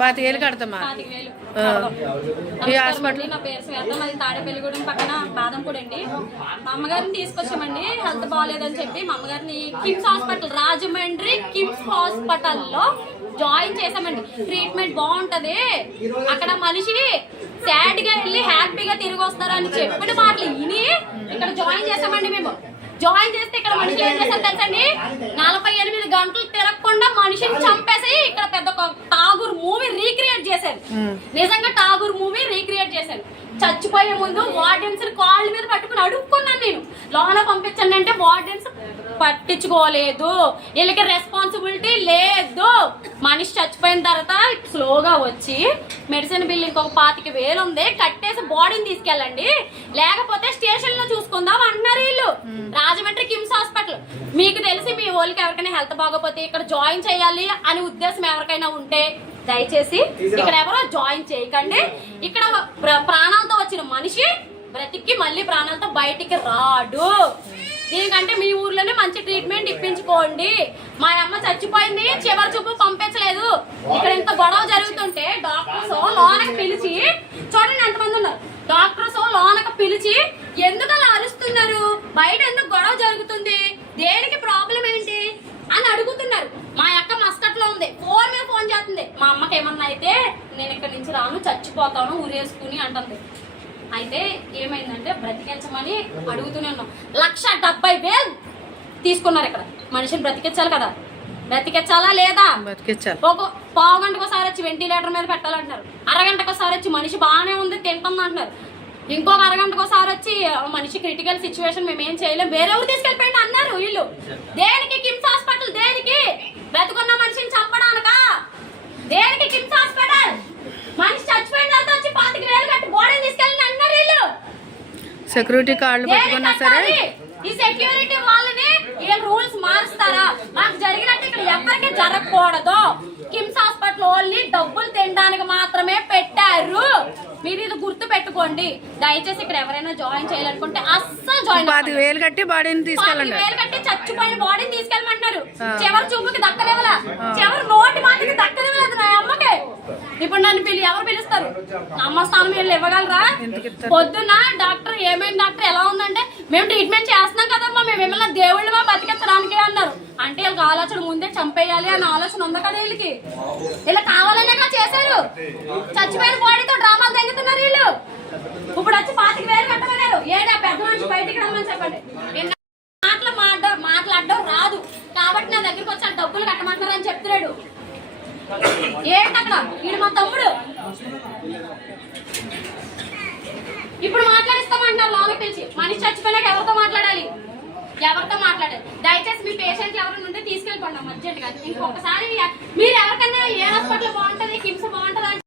25,000 కడతామా? 25,000 hospital. నా పేరు శ్వేత, మాది తాడేపల్లిగూడెం పక్కన బాదంపూడి అండి. మా అమ్మగారిని తీసుకొచ్చామండి, హెల్త్ బాగాలేదని చెప్పి. మా అమ్మగారిని కిమ్స్ హాస్పిటల్, రాజమండ్రి కిమ్స్ హాస్పిటల్లో జాయిన్ చేసామండి. ట్రీట్మెంట్ బాగుంటది, అక్కడ మనిషి సాడ్ గా వెళ్ళి హ్యాపీగా తిరిగి వస్తారని చెప్పిన మాటలు విని ఇక్కడ జాయిన్ చేసామండి. మేము జాయిన్ చేస్తే ఇక్కడ మనుషులు ఏం చేశారు తెలుసండి, 48 గంటలు తిరగకుండా మనిషిని చంపేసి ఇక్కడ పెద్ద ఠాగూర్ మూవీ రీక్రియేట్ చేశారు. నిజంగా ఠాగూర్ మూవీ రీక్రియేట్ చేశారు. చచ్చిపోయే ముందు వార్డెన్స్ కాళ్ళ మీద పట్టుకుని అడుక్కున్నాను నేను, లోన పంపించండి అంటే వార్డెన్స్ పట్టించుకోలేదు, వీళ్ళకి రెస్పాన్సిబిలిటీ లేదు. మనిషి చచ్చిపోయిన తర్వాత స్లోగా వచ్చి మెడిసిన్ బిల్ ఇంకొక 25,000 ఉంది, కట్టేసి బాడీని తీసుకెళ్ళండి, లేకపోతే స్టేషన్ లో చూసుకుందాం అంటున్నారు వీళ్ళు. రాజమండ్రి కిమ్స్ హాస్పిటల్. మీకు తెలిసి మీ వాళ్ళకి ఎవరికైనా హెల్త్ బాగోపోతే ఇక్కడ జాయిన్ చేయాలి అని ఉద్దేశం ఎవరికైనా ఉంటే దయచేసి ఇక్కడ ఎవరో జాయిన్ చేయకండి. ఇక్కడ ప్రాణాలతో వచ్చిన మనిషి బ్రతికి మళ్ళీ ప్రాణాలతో బయటికి రాడు. దీనికంటే మీ ఊర్లోనే మంచి ట్రీట్మెంట్ ఇప్పించుకోండి. మా అమ్మ చచ్చిపోయింది, చివరి చూపు పంపించలేదు. ఇక్కడ ఇంత గొడవ జరుగుతుంటే డాక్టర్స్ లోనకి పిలిచి, చూడండి ఎంతమంది ఉన్నారు, డాక్టర్స్ లోనకి పిలిచి ఎందుకు అలా అరుస్తున్నారు, బయట ఎందుకు గొడవ జరుగుతుంది, దేనికి ప్రాబ్లం ఏంటి అని అడుగుతున్నారు. మా అక్క మస్కట్ లో ఉంది, ఫోన్ మీద ఫోన్ చేస్తుంది. మా అమ్మకి ఏమన్నా అయితే నేను ఇక్కడ నుంచి రాను, చచ్చిపోతాను ఊరేసుకుని అంటుంది. అయితే ఏమైందంటే బ్రతికించమని అడుగుతూనే ఉన్నాం. 1,70,000 తీసుకున్నారు. ఇక్కడ మనిషిని బ్రతికించాలి కదా, బ్రతికించాలా లేదా? ఒక పావు గంటకోసారి వచ్చి వెంటిలేటర్ మీద పెట్టాలంటున్నారు, అరగంటకోసారి వచ్చి మనిషి బాగానే ఉంది తింటుంది అంటున్నారు, ఇంకొక అరగంటకోసారి వచ్చి మనిషి క్రిటికల్ సిచ్యువేషన్ మేము ఏం చేయలేం, వేరే ఊరు తీసుకెళ్ళిపోయింది అన్నారు వీళ్ళు. దేనికి కిమ్స్ హాస్పిటల్? దేనికి? బ్రతుకున్న మనిషిని చంపడానికా? దేనికి కిమ్స్ హాస్పిటల్? మనిషి చచ్చిపోయిన తర్వాత వచ్చి 25,000 కట్టి బాడీ తీసుకెళ్ళి అన్నారు వీళ్ళు. సెక్యూరిటీ కార్డులు పెట్టుకున్నా సరే ఈ సెక్యూరిటీ వాళ్ళని ఏం రూల్స్ మారుస్తారా? మాకు జరిగినట్టు ఇక్కడ ఎవరికి జరగకూడదు. కిమ్స్ హాస్పిటల్ ఓన్లీ డబ్బులు తినడానికి మాత్రమే పెట్టారు. మీరు ఇది గుర్తు పెట్టుకోండి. దయచేసి ఇక్కడ ఎవరైనా జాయిన్ చేయాలనుకుంటే అస్సలు జాయిన్ 25,000 కట్టి బాడీని తీసుకెళ్ళండి. 25,000 కట్టి చచ్చిపోయిన బాడీని తీసుకెళ్ళమంటున్నారు. చివరి చూపుకి దక్కలేవలా, చివరి నోటి మాటకి దక్కలేవలేదు నా అమ్మకి. ఇప్పుడు నన్ను ఎవరు పిలుస్తారు? అమ్మ స్థానం వీళ్ళు ఇవ్వగలరా? పొద్దున్న డాక్టర్ ఏమైంది డాక్టర్ ఎలా ఉందంటే, మేము ట్రీట్మెంట్ చేస్తున్నాం కదమ్మా, మేము ఏమన్నా దేవుళ్ళమా బతికించడానికి అన్నారు. అంటే వీళ్ళకి ఆలోచన ముందే చంపేయాలి అనే ఆలోచన ఉంది కదా వీళ్ళకి. ఇలా కావాలనే చేశారు. చచ్చిపోయిన బాడీతో డ్రామాలు తెగుతున్నారు వీళ్ళు. ఇప్పుడు వచ్చి 25,000 కట్టమన్నారు. ఏడా పెద్ద మనిషి బయటికి రమ్మని చెప్పండి. మాట్లాడడం రాదు కాబట్టి నా దగ్గరికి వచ్చి డబ్బులు కట్టమంటున్నారు అని చెప్తున్నాడు. ఏంటి అక్కడ? వీడు మా తమ్ముడు. ఇప్పుడు మాట్లాడిస్తామంటారు లోన పిలిచి. మనిషి చచ్చిపోయినాక ఎవరితో మాట్లాడాలి? దయచేసి మీ పేషెంట్లు ఎవరైనా ఉంటే తీసుకెళ్ళిపోండి అర్జెంట్ గా. ఇంకొకసారి మీరు ఎవరికైనా ఏ హాస్పిటల్ బాగుంటది, కిమ్స్ బాగుంటది